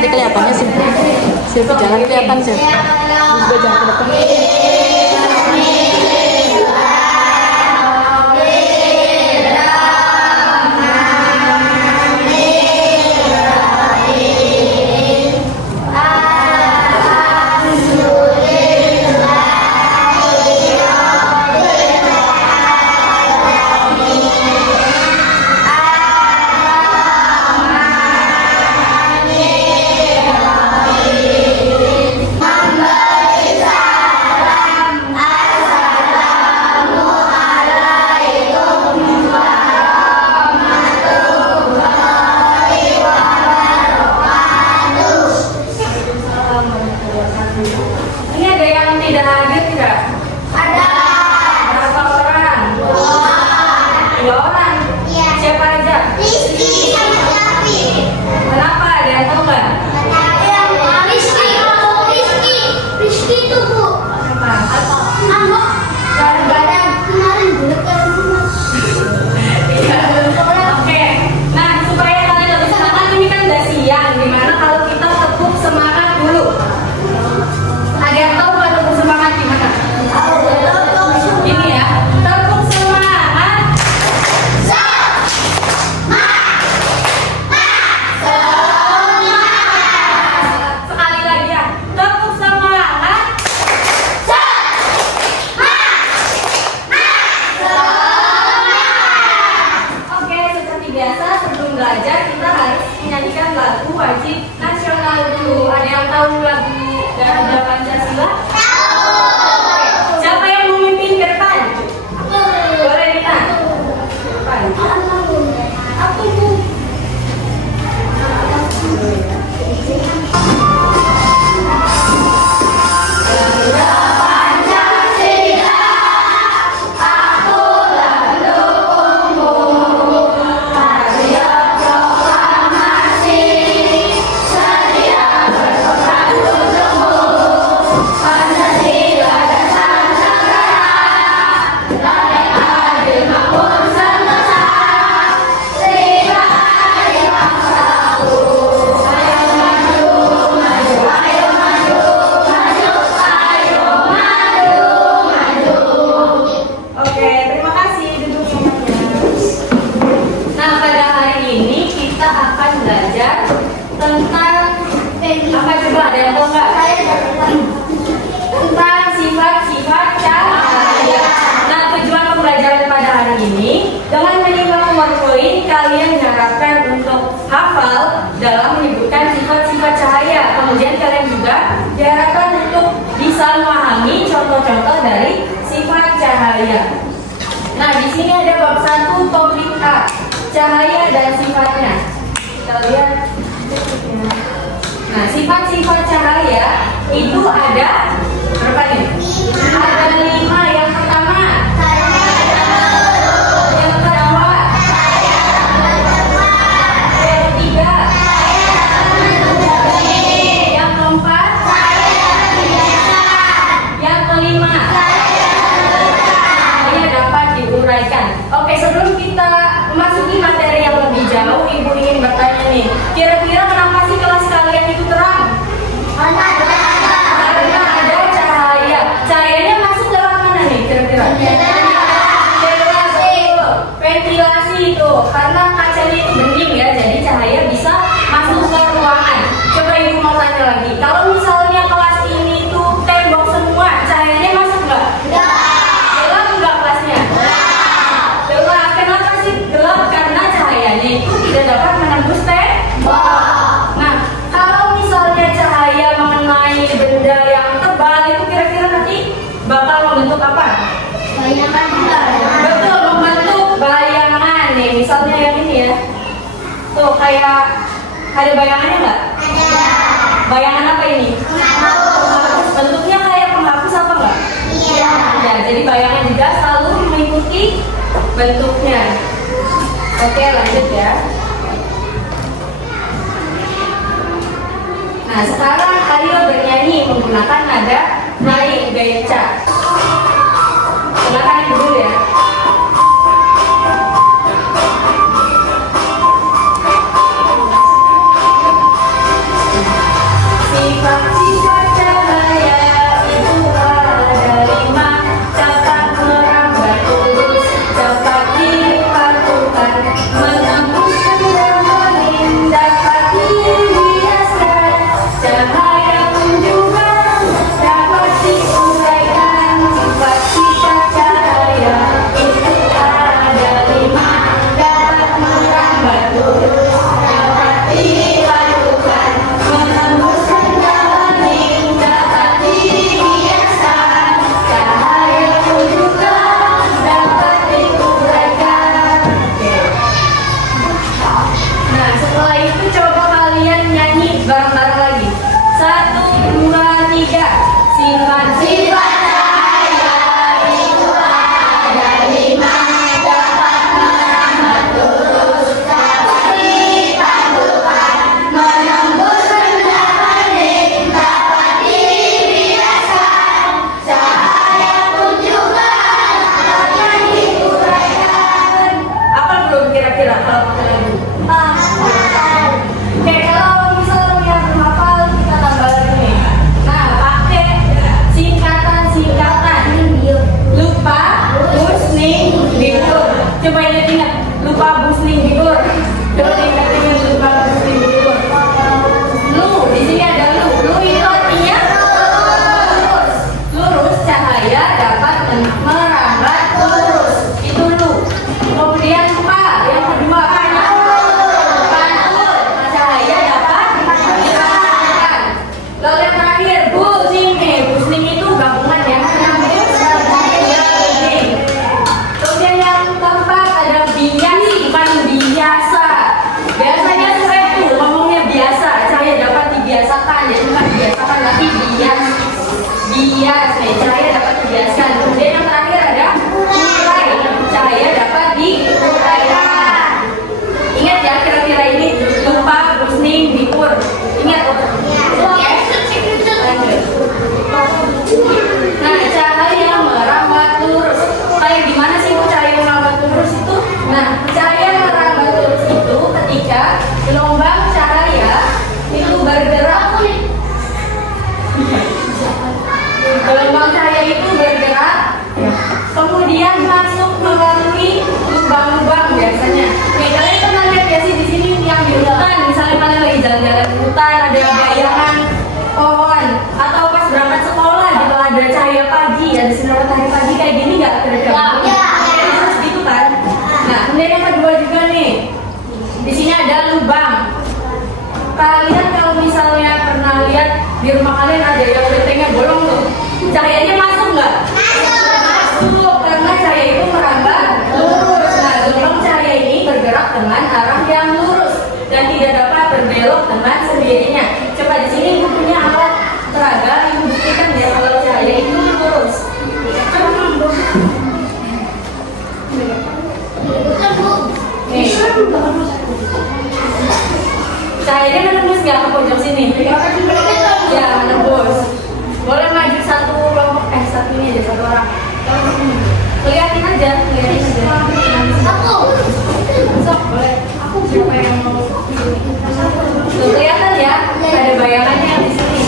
nanti kelihatannya sih. Jangan kelihatan sih. Juga jangan ke depan. Ini ada yang tidak hadir tidak? Ada. Berapa orang? 2 orang. Iya. Siapa aja? Rizky sama Davi. Kenapa? Ada yang tahu nggak? Rizky itu bu. Kenapa? Ambo. Gara-gara kemarin bulat kan mas. Oke. Nah, supaya kalian lebih semangat, ini kan udah siang. Gimana kalau kita tepuk semangat dulu? Ada yang tahu nggak tepuk semangat gimana? Ini ya. Tepuk semangat. Sekali lagi ya. Tepuk semangat. Oke, seperti biasa sebelum belajar kita harus menyanyikan lagu wajib nasional dulu. Ada yang tahu lagu Garuda Pancasila? Oke. Siapa yang memimpin ke depan? Boleh Nita? Depan. Aku Bu. Oke, terima kasih duduk semuanya. Nah, pada hari ini kita akan belajar tentang apa coba ada yang tahu nggak? Tentang sifat-sifat cahaya. Nah, tujuan pembelajaran pada hari ini dengan menyimak PowerPoint kalian diharapkan untuk hafal dalam menyebutkan sifat-sifat cahaya. Kemudian kalian juga diharapkan untuk bisa memahami contoh-contoh dari sifat cahaya. Nah, di sini ada bab 1 topik A, cahaya dan sifatnya. Kita lihat. Nah, sifat-sifat cahaya itu ada berapa nih? Ada 5. Yang pertama, yang kedua, yang ketiga, yang keempat, yang kelima. Ini dapat diuraikan. Oke, sebelum kita memasuki materi yang lebih jauh, Ibu ingin bertanya nih, kira-kira kenapa sih kelas kalian itu terang? Karena ada cahaya. Cahayanya masuk lewat mana nih kira-kira? Ventilasi itu. Karena kacanya itu bening ya, jadi cahaya bisa masuk ke ruangan. Coba Ibu mau tanya lagi, kalau misalnya kelas ini tuh tembok semua, cahayanya masuk nggak? Gelap nggak kelasnya? Gelap. Kenapa sih gelap? Karena cahayanya itu tidak dapat menembus tembok. Nah, kalau misalnya cahaya mengenai benda yang tebal itu kira-kira nanti bakal membentuk apa? Betul, membentuk bayangan nih. Misalnya yang ini ya. Tuh kayak ada bayangannya nggak? Bayangan apa ini? Bentuknya kayak penghapus apa enggak? Ya, jadi bayangan juga selalu mengikuti bentuknya. Oke, lanjut ya. Nah, sekarang ayo bernyanyi menggunakan nada naik gaya ca. Silakan Ibu dulu ya. ada bayangan pohon, atau pas berangkat sekolah gitu ada cahaya pagi, ada sinar matahari pagi kayak gini nggak kira-kira? Terus gitu kan? Nah, kemudian yang kedua juga nih, di sini ada lubang. Kalian kalau misalnya pernah lihat di rumah kalian ada yang listringnya bolong tuh, cahayanya masuk nggak? Masuk, karena cahaya itu merambat lurus. Nah, gelombang cahaya ini bergerak dengan arah yang lurus dan tidak dapat berbelok dengan sendirinya. Coba di sini ibu punya alat peraga, ibu buktikan ya kalau cahaya itu lurus. Nih, cahayanya menembus nggak ke pojok sini? Ya, menembus. Boleh maju satu kelompok, satu ini aja, satu orang. Lihatin aja, lihatin aja. Sok, boleh. Siapa yang mau kesini? Tuh, kelihatan ya, ada bayangannya yang di sini.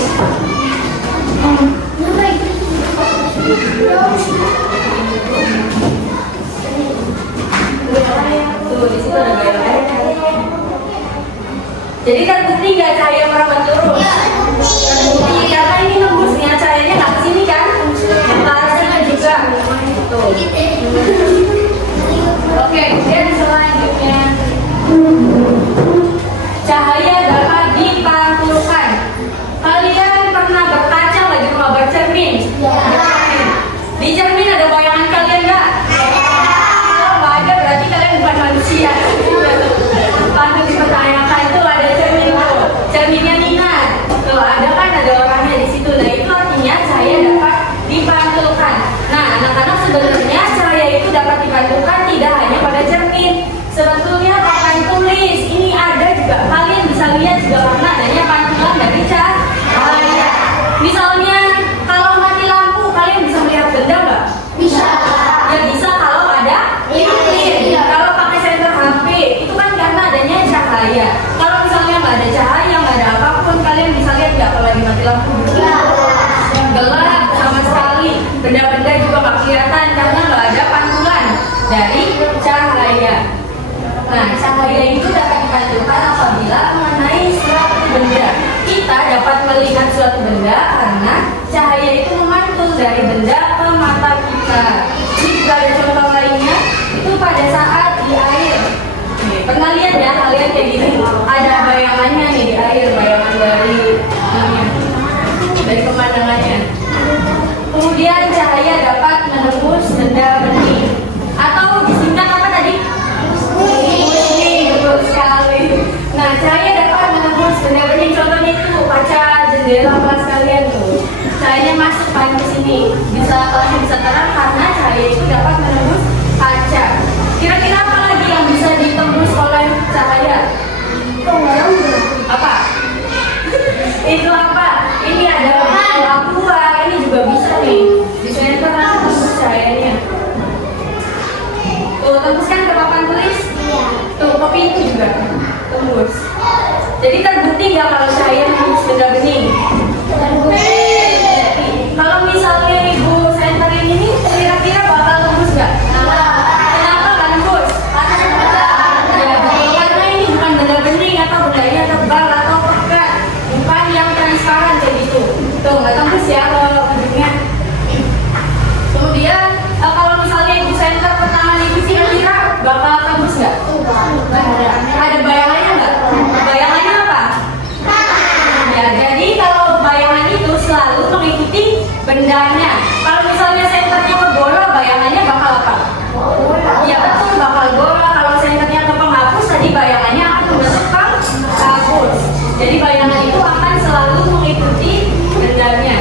Tuh, di situ ada bayangannya. Jadi terbukti nggak cahaya merambat lurus? Terbukti, karena ini nembusnya cahayanya nggak kesini kan? Ke arah sana juga. Tuh. Oke, kemudian selanjutnya cahaya dapat dipantulkan. Kalian pernah berkaca nggak di rumah, bercermin? Di cermin ada bayangan kalian nggak? Kalau nggak ada berarti kalian bukan manusia. Patut dipertanyakan, itu ada cermin tuh, cerminnya Nina. Tuh ada kan, ada orangnya di situ. Nah itu artinya cahaya dapat dipantulkan. Nah anak-anak, sebenarnya cahaya itu dapat dipantulkan tidak hanya pada cermin. Sebetulnya papan tulis ini ada juga. Kalian bisa lihat juga karena adanya pantulan dari cahaya. Misalnya kalau mati lampu, kalian bisa melihat benda nggak? Bisa. Ya bisa kalau ada lilin. Kalau pakai senter HP itu kan karena adanya cahaya. Kalau misalnya nggak ada cahaya, nggak ada apapun, kalian bisa lihat nggak kalau lagi mati lampu? Gelap sama sekali. Benda-benda juga nggak kelihatan karena nggak ada pantulan dari cahaya. Nah, cahaya itu dapat dipantulkan apabila mengenai suatu benda. Kita dapat melihat suatu benda karena cahaya itu memantul dari benda ke mata kita. Ini juga ada contoh lainnya, itu pada saat di air. Nih, pernah lihat ya kalian kayak gini? Ada bayangannya nih di air, bayangan dari pemandangannya. Kemudian cahaya dapat menembus benda bening. Atau disingkat apa tadi? Betul sekali. Nah, cahaya dapat menembus benda bening. Contohnya itu kaca jendela kelas kalian tuh. Cahayanya masuk paling ke sini. Kelasnya bisa terang karena cahaya itu dapat menembus kaca. Kira-kira apa lagi yang bisa ditembus oleh cahaya? Apa? Itu apa? Ini ada aqua. Ini juga bisa nih. Bisa terang tembus cahayanya. Tuh, tembuskan ke papan tulis. Tuh, ke pintu juga tembus. Jadi terbukti nggak kalau cahaya menembus benda bening? Terbukti. Kalau misalnya ibu senterin ini, kira-kira bakal tembus nggak? Kenapa nggak tembus? Ya, karena ini bukan benda bening atau bendanya tebal atau pekat, bukan yang transparan kayak gitu. Tuh, nggak tembus ya kalau ujungnya. Kemudian kalau misalnya ibu senter pertama ibu kira-kira bakal tembus nggak? Ada bayangannya nggak? Bayangannya apa? Ya, jadi kalau bayangan itu selalu mengikuti bendanya. Kalau misalnya senternya ke bola, bayangannya bakal apa? Ya betul, bakal bola. Kalau senternya ke penghapus, tadi bayangannya akan membentuk penghapus. Jadi bayangan itu akan selalu mengikuti bendanya.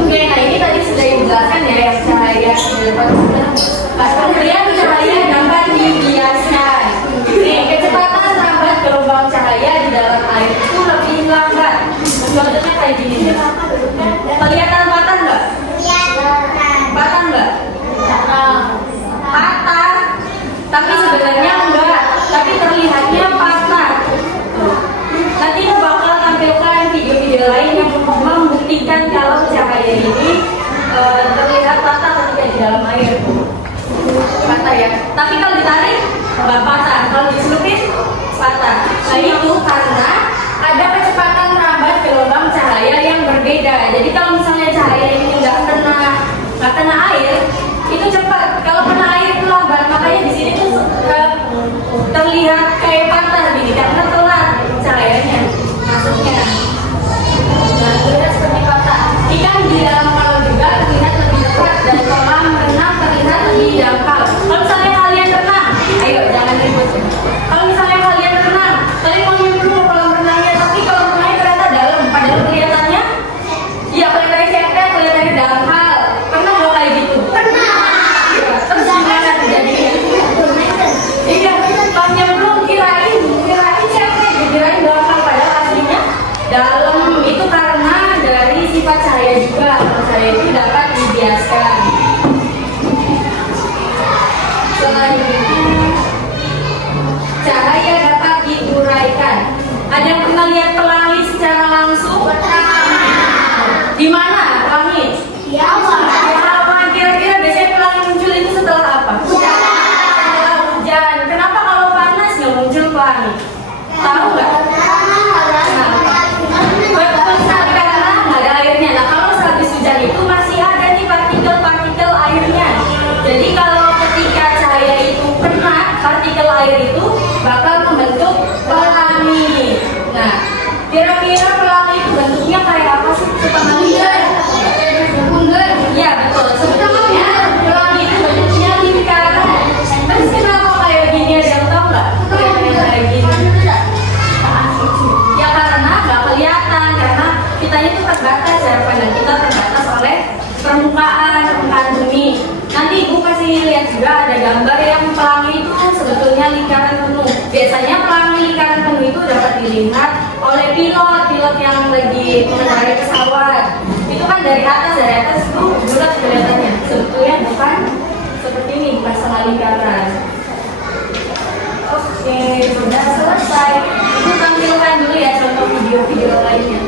Oke, nah ini tadi sudah dijelaskan ya yang cahaya kemudian cahaya dapat dibiaskan. Nih, kecepatan merambat gelombang cahaya di dalam air itu lebih lambat. Contohnya kayak gini nih. Kelihatan patah nggak? Patah nggak? Patah. Tapi sebenarnya enggak. Tapi terlihatnya patah. Nanti bakal tampilkan video-video lain yang membuktikan kalau cahaya ini terlihat patah ketika di dalam air. Patah ya. Tapi kalau ditarik nggak patah. Kalau diselupin patah. Nah itu karena dilihat oleh pilot yang lagi mengendarai pesawat. Itu kan dari atas tuh bulat kelihatannya. Sebetulnya bukan seperti ini, bukan setengah lingkaran. Oke, sudah selesai. Ibu tampilkan dulu ya contoh video-video lainnya.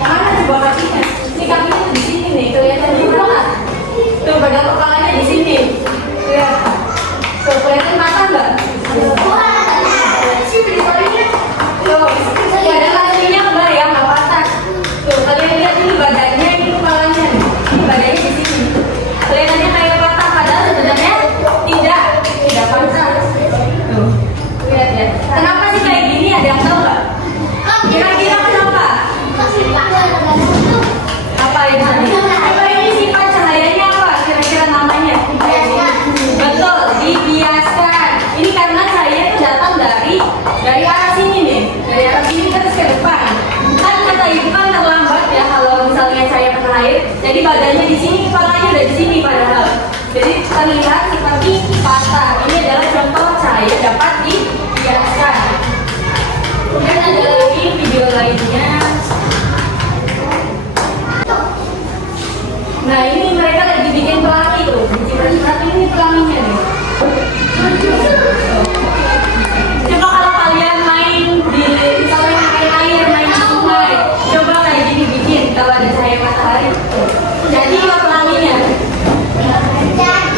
Mana coba kakinya? Ini kakinya tuh di sini nih, kelihatan di mana? Tuh bagian kepalanya di sini. Lihat. Tuh kelihatan mata nggak? Tuh, ada kakinya enggak ya, nggak patah. Tuh kalian lihat ini badannya, ini kepalanya. Ini badannya di sini. Kelihatannya kayak patah, padahal sebenarnya tidak patah. Tuh, lihat ya. Kenapa sih kayak gini? Ada yang tahu nggak? Kira-kira kenapa? Apa ini? Apa ini sifat cahayanya apa? Kira-kira namanya? Betul, dibiaskan. Ini karena cahaya itu datang dari arah sini nih, dari arah sini terus ke depan. Kan kata ibu kan terlambat ya kalau misalnya cahaya kena air. Jadi badannya di sini, kepalanya udah di sini padahal. Jadi terlihat seperti patah. Ini adalah contoh cahaya dapat dibiaskan. Kemudian ada lagi video lainnya. Nah ini mereka lagi bikin pelangi tuh. Ciprat-ciprat ini pelanginya nih. Coba kalau kalian main di misalnya main air, main di sungai, coba kayak gini bikin kalau ada cahaya matahari. Jadi apa pelanginya?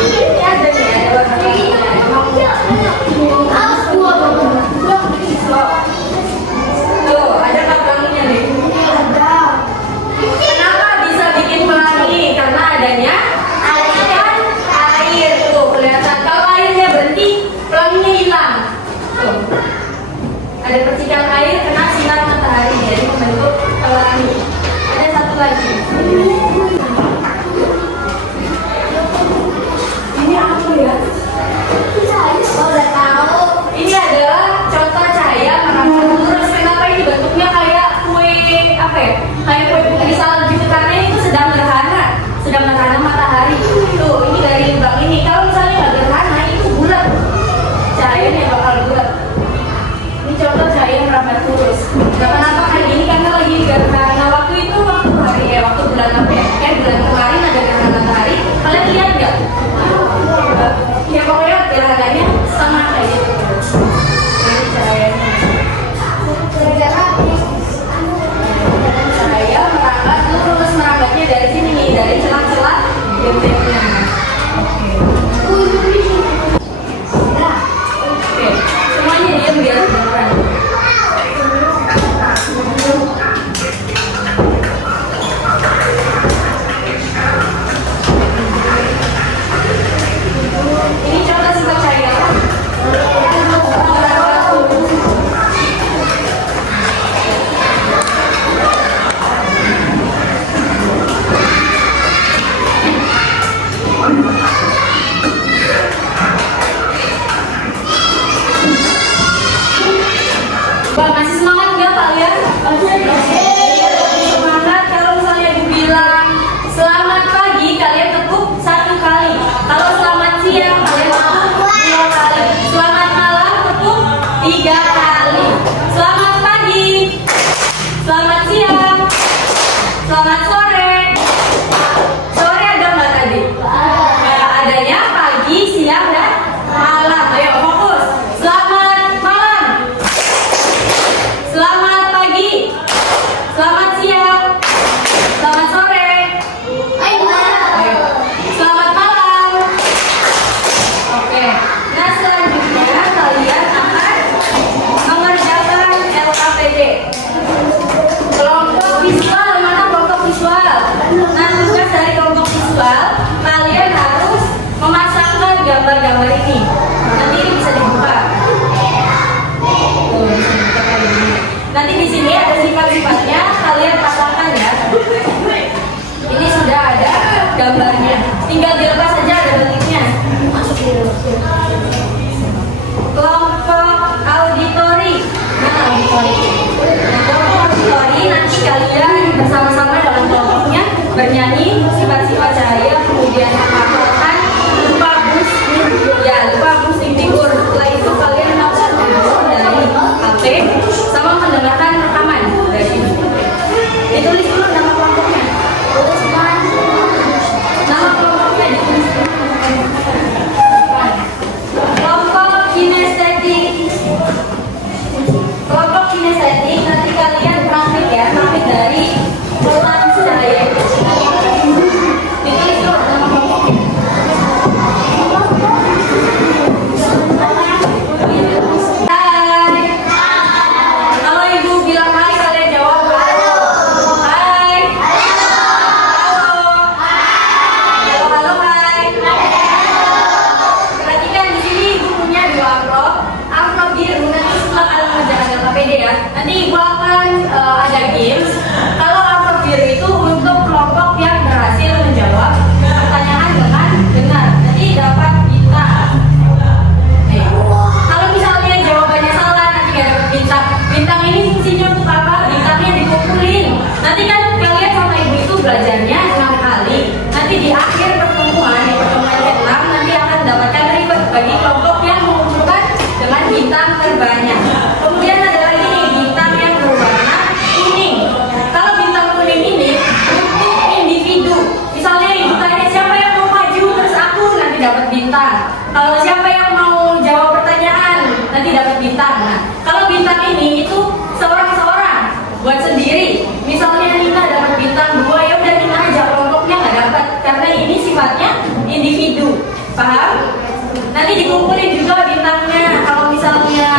Jadi ada nih, ada warna pelanginya. Tuh, ada apa pelanginya nih? Kenapa bisa bikin pelangi? Karena adanya air tuh kelihatan. Kalau airnya berhenti, pelanginya hilang. Tuh. Ada percikan air kena sinar matahari jadi membentuk pelangi. Ada satu lagi. Ini apa ya? Ini adalah contoh cahaya merambah lurus. Kenapa ini bentuknya kayak kue apa ya? Kayak kue putri salju karena itu sedang gerhana matahari. Tuh, ini dari lubang ini. Kalau misalnya nggak gerhana itu bulat, cahayanya bakal bulat. Ini contoh cahaya merambat lurus. Kenapa kayak gini? Karena lagi gerhana waktu itu waktu bulan apa ya? Kayak bulan kemarin ada gerhana matahari. Kalian lihat nggak? Ya pokoknya gerhananya setengah kayak gitu. Ini cahayanya. Cahaya merambat lurus, merambatnya dari sini nih, dari celah-celah gembengnya. Oke, semuanya diam biar kedengeran. Ini contoh sifat cahaya. Masih semangat nggak kalian? Semangat. Kalau misalnya ibu bilang selamat pagi, kalian tepuk 1 kali. Kalau selamat siang, kalian tepuk 2 kali. Selamat malam, tepuk 3 kali. Selamat pagi, selamat siang, selamat sore. Sore ada nggak tadi? Nah, adanya pagi, siang, dan malam. Ayo fokus. Selamat malam. Selamat pagi, selamat siang, selamat sore, ayo, selamat malam. Oke, nah selanjutnya kalian akan mengerjakan LKPD. Kelompok visual, mana kelompok visual? Nah tugas dari kelompok visual, kalian harus memasangkan gambar-gambar ini. Nanti ini bisa dibuka. Tuh, bisa dibuka kayak gini. Nanti di sini ada sifat-sifatnya, kalian pasangkan ya. Ini sudah ada gambarnya, tinggal dilepas saja ada bentuknya. Masuk di dalam. Kelompok auditori, mana auditori? Nah, kelompok auditori nanti kalian bersama-sama dalam kelompoknya bernyanyi sifat-sifat cahaya, kemudian menghafalkan lupa bus di timur. Setelah itu kalian menghafalkan dari bintang ini itu seorang-seorang buat sendiri. Misalnya Nina dapat bintang 2, ya udah Nina aja, kelompoknya nggak dapat karena ini sifatnya individu. Paham? Nanti dikumpulin juga bintangnya. Kalau misalnya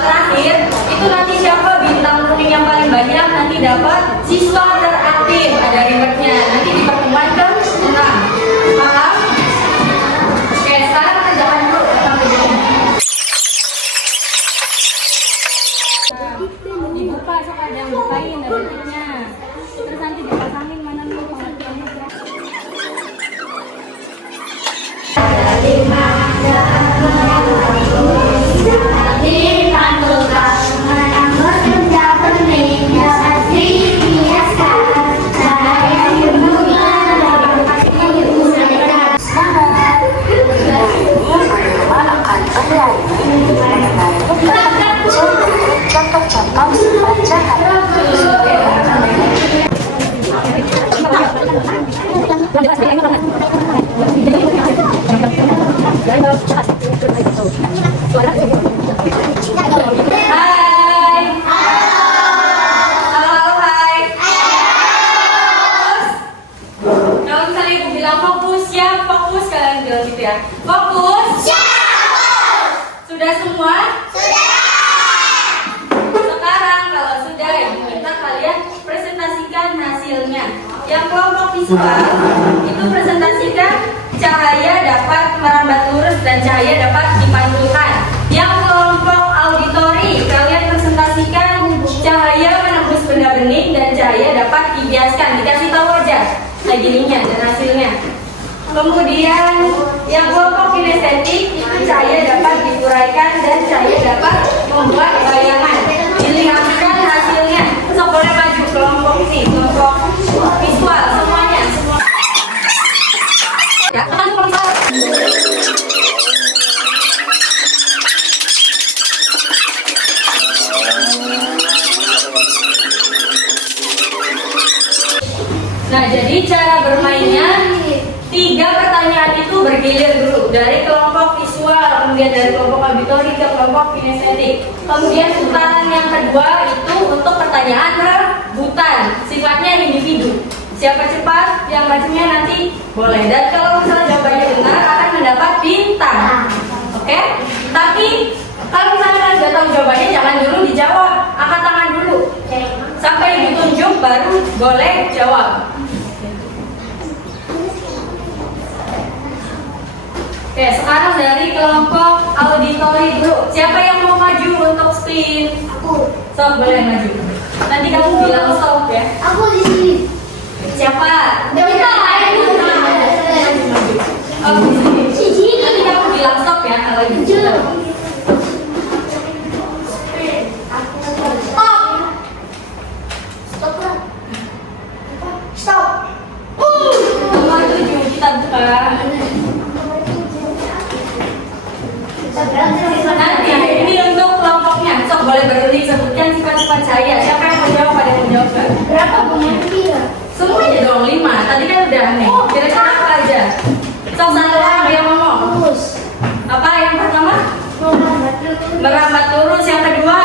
terakhir itu nanti siapa bintang kuning yang paling banyak nanti dapat siswa teraktif. Ada rewardnya. Nanti di pertemuan ke-6. Paham? Oke, sekarang kerjakan dulu. Dibuka, sok ada yang bukain, ada titiknya. Terus nanti dipasangin mana nih pengertiannya. Hai. Halo, hai. Kalau misalnya ibu bilang fokus, ya fokus, kalian bilang gitu ya. Fokus. Sudah semua? Sekarang kalau sudah, ibu minta kalian presentasikan hasilnya. Yang kelompok visual itu presentasikan cahaya dapat merambat lurus dan cahaya dapat dipantulkan. Yang kelompok auditori kalian presentasikan cahaya menembus benda bening dan cahaya dapat dibiaskan. Dikasih tahu aja kayak gininya dan hasilnya. Kemudian yang kelompok kinestetik itu cahaya dapat diuraikan dan cahaya dapat membuat bayangan. Dilihatkan hasilnya. So, boleh maju kelompok ini, kelompok visual semuanya. Ya, nah, jadi cara bermainnya 3 pertanyaan itu bergilir dulu dari kelompok visual, kemudian dari kelompok auditori ke kelompok kinestetik. Kemudian putaran yang kedua itu untuk pertanyaan rebutan, sifatnya individu. Siapa cepat, yang bacanya nanti boleh. Dan kalau misalnya jawabannya benar akan mendapat bintang. Oke? Tapi kalau misalnya kalian sudah tahu jawabannya jangan dulu dijawab, angkat tangan dulu. Sampai ditunjuk baru boleh jawab. Oke, sekarang dari kelompok auditori dulu. Siapa yang mau maju untuk spin? Aku. Stop, boleh maju. Nanti kamu bilang stop ya. Aku di sini. Siapa? Kita main dulu. Oh, di sini. Sini. Nanti kamu bilang stop ya kalau gitu. Stop. Nomor 7 kita buka. Nanti ini untuk kelompoknya. Sok boleh berulang sebutkan sifat-sifat cahaya. Siapa yang mau jawab? Ada yang mau jawab kan? Berapa punya dia? Semuanya dong 5. Tadi kan udah nih. Kira-kira apa aja? Sok satu orang yang ngomong. Bagus. Apa yang pertama? Merambat lurus. Yang kedua?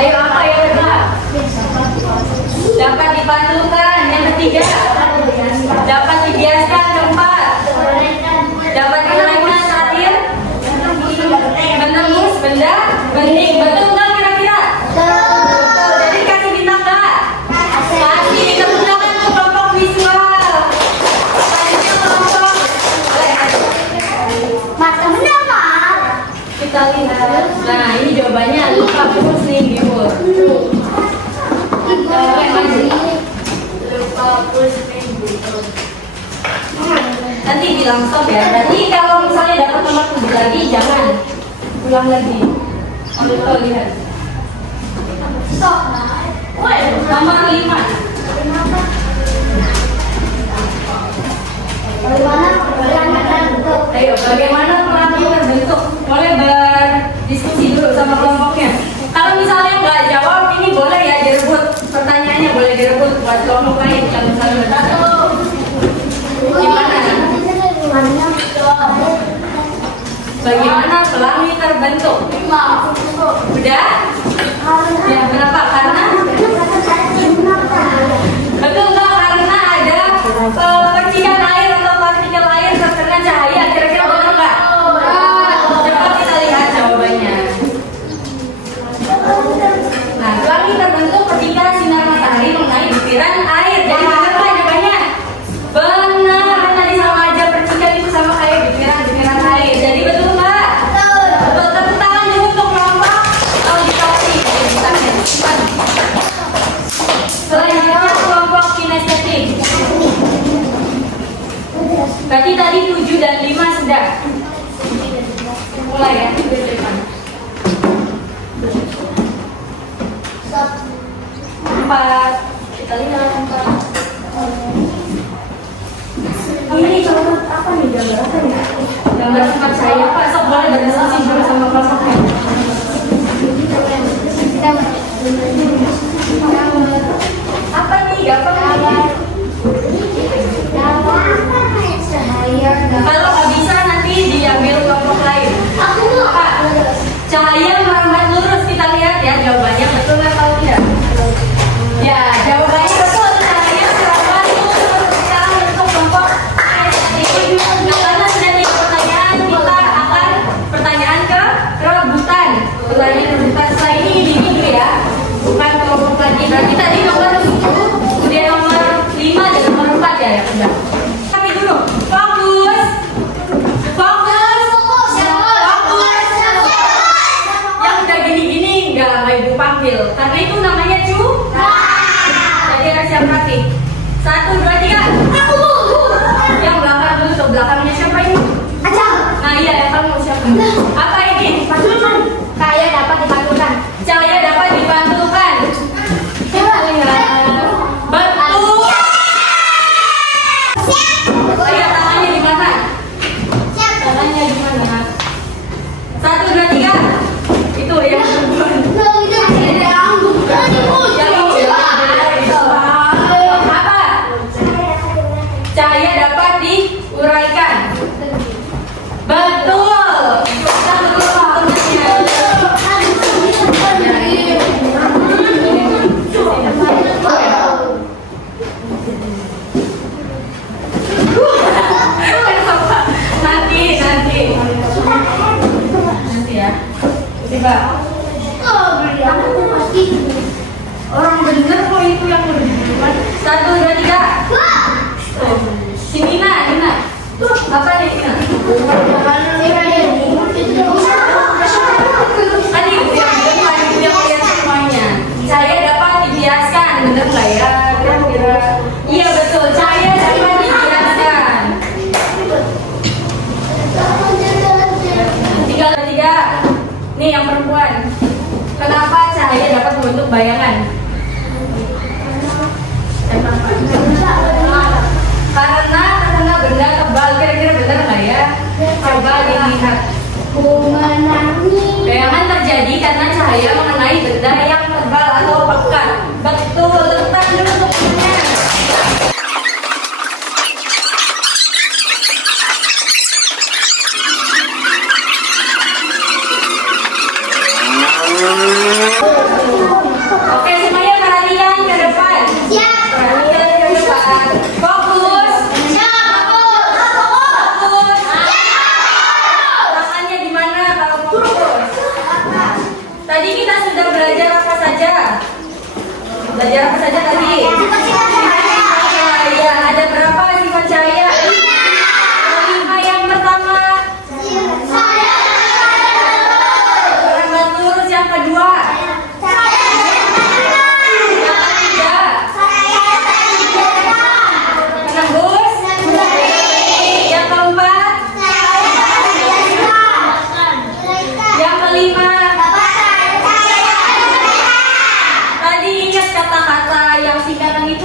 Ayo apa yang kedua? Dapat dipantulkan. Yang ketiga? Dapat dibiaskan. Keempat? Dapat dinaikkan. Terakhir? Menembus benda bening. Betul nggak kira-kira? Betul. Jadi kasih bintang nggak? Kasih. Tepuk tangan untuk kelompok visual. Selanjutnya kelompok. Mata menama. Kita lihat. Nah, ini jawabannya lupa pulus nih, Bibur. Lupa pulus Nanti bilang stop ya. Nanti kalau misalnya dapat nomor 7 lagi, jangan ulang lagi. Ambil kau lihat. Stop. Nomor 5. Ayo, bagaimana pelangi terbentuk? Boleh berdiskusi dulu sama kelompoknya. Kalau misalnya nggak jawab, ini boleh ya direbut. Pertanyaannya boleh direbut buat kelompok lain. Kalau misalnya satu, gimana? Bagaimana pelangi terbentuk? Udah? Ya, kenapa? Karena betul nggak? Karena ada percikan air atau partikel air terkena cahaya. Kira-kira benar nggak? Coba kita lihat jawabannya. Nah, langit terbentuk ketika sinar matahari mengenai butiran air. Jadi benar nggak jawabannya? Benar. Kan tadi sama aja, percikan itu sama kayak butiran air. Jadi betul nggak? Betul. Tepuk tangan dulu untuk kelompok auditory. Selanjutnya kelompok kinestetik. Berarti tadi 7 dan 5 sudah. Mulai ya. 4. Kita lihat 4. Ini contoh apa nih, gambar apa nih? Gambar tempat saya. Pak, sok boleh berdiskusi dulu sama kelompoknya. Apa nih? Gampang nih. Kalau nggak bisa nanti diambil kelompok lain. Pak, cahaya merambat lurus, kita lihat ya jawabannya betul atau tidak. Ya, jawabannya betul. Cahaya merambat lurus. Sekarang untuk kelompok kinestetik. Karena sudah di pertanyaan, kita akan pertanyaan ke rebutan. Pertanyaan rebutan setelah ini individu ya, bukan kelompok lagi. Berarti tadi nomor 7, kemudian nomor 5 dan nomor 4 ya. Sudah. Kami dulu. Fokus. Yang udah gini-gini enggak ibu panggil. Karena itu namanya Jadi harus siap rapi. 1, 2, 3. Yang belakang dulu tuh, belakangnya siapa ini? Nah iya, yang kamu siapa? Apa ini? Kaya dapat dipantulkan. Cahaya dapat dipantulkan. Betul. Ayo tangannya di mana? Tangannya di mana? 1, 2, 3. Itu yang kedua. Apa? Cahaya dapat diuraikan. Betul. Kita betul nanti ya. Coba. Orang bener kok itu yang lebih duluan. 1, 2, 3. Si Nina. Apa nih Nina? Tadi yang lihat semuanya. Cahaya dapat dibiaskan, bener nggak ya? Kira-kira. Iya betul. Cahaya dapat dibiaskan. 3. Nih yang perempuan. Kenapa cahaya dapat membentuk bayangan? Karena terkena benda tebal. Kira-kira benar nggak ya? Coba dilihat. Bayangan terjadi karena cahaya mengenai benda yang tebal atau pekat. Betul. Letak dulu bukunya. Oke, semuanya perhatikan ke depan. Perhatikan ke depan. Fokus. Tangannya di mana kalau fokus? Tadi kita sudah belajar apa saja? Belajar apa saja tadi? Ya, ada berapa sifat cahaya? 5 yang pertama. Merambat lurus yang kedua. Menembus. Yang keempat. Yang kelima. Tadi ingat kata-kata yang singkatan itu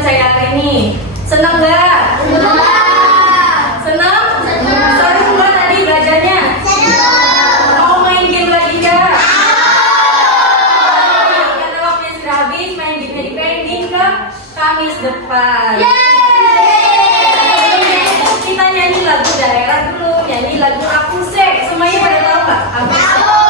Cahaya hari ini. Senang nggak? Senang? Seru nggak tadi belajarnya? Mau main game lagi nggak? Karena waktunya sudah habis, main game-nya dipending ke Kamis depan. Kita nyanyi lagu daerah dulu, nyanyi lagu Aku Sek. Semuanya pada tahu nggak? Aku Sek.